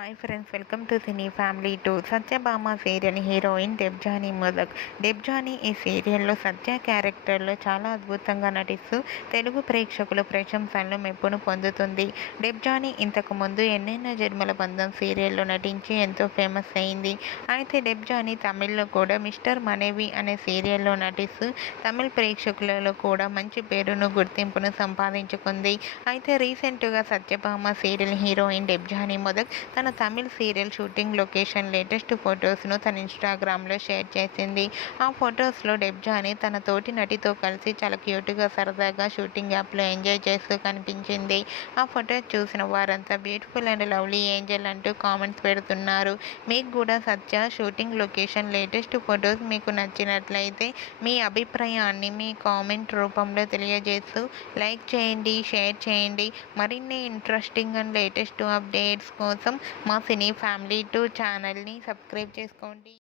Hi friends, welcome to cine family two. Satyabhama serial heroine Debjani Modak. Debjani ఈ సీరియల్లో సత్య క్యారెక్టర్లో చాలా అద్భుతంగా నటిస్తూ తెలుగు ప్రేక్షకుల ప్రశంసలను మెప్పును పొందుతుంది. దెబ్జానీ ఇంతకు ముందు ఎన్నెన్నో జన్మల బంధం సీరియల్లో నటించి ఎంతో ఫేమస్ అయింది. అయితే దెబ్జానీ తమిళ్లో కూడా మిస్టర్ మనేవి అనే సీరియల్లో నటిస్తూ తమిళ ప్రేక్షకులలో కూడా మంచి పేరును గుర్తింపును సంపాదించుకుంది. అయితే రీసెంట్గా సత్యభామ సీరియల్ హీరోయిన్ దెబ్జానీ మొదక్ తన Tamil serial shooting location latest ఫొటోస్ను తన ఇన్స్టాగ్రామ్లో షేర్ చేసింది. ఆ ఫొటోస్లో దెబ్జానీ తన తోటి నటితో కలిసి చాలా క్యూట్గా సరదాగా షూటింగ్ యాప్లో ఎంజాయ్ చేస్తూ కనిపించింది. ఆ ఫొటోస్ చూసిన వారంతా బ్యూటిఫుల్ అండ్ లవ్లీ ఏంజల్ అంటూ కామెంట్స్ పెడుతున్నారు. మీకు కూడా సత్య షూటింగ్ లొకేషన్ లేటెస్ట్ ఫొటోస్ మీకు నచ్చినట్లయితే మీ అభిప్రాయాన్ని మీ కామెంట్ రూపంలో తెలియజేస్తూ లైక్ చేయండి, షేర్ చేయండి. మరిన్ని ఇంట్రెస్టింగ్ అండ్ లేటెస్ట్ అప్డేట్స్ కోసం మా సినీ ఫ్యామిలీ 2 ఛానల్ని సబ్స్క్రైబ్ చేసుకోండి.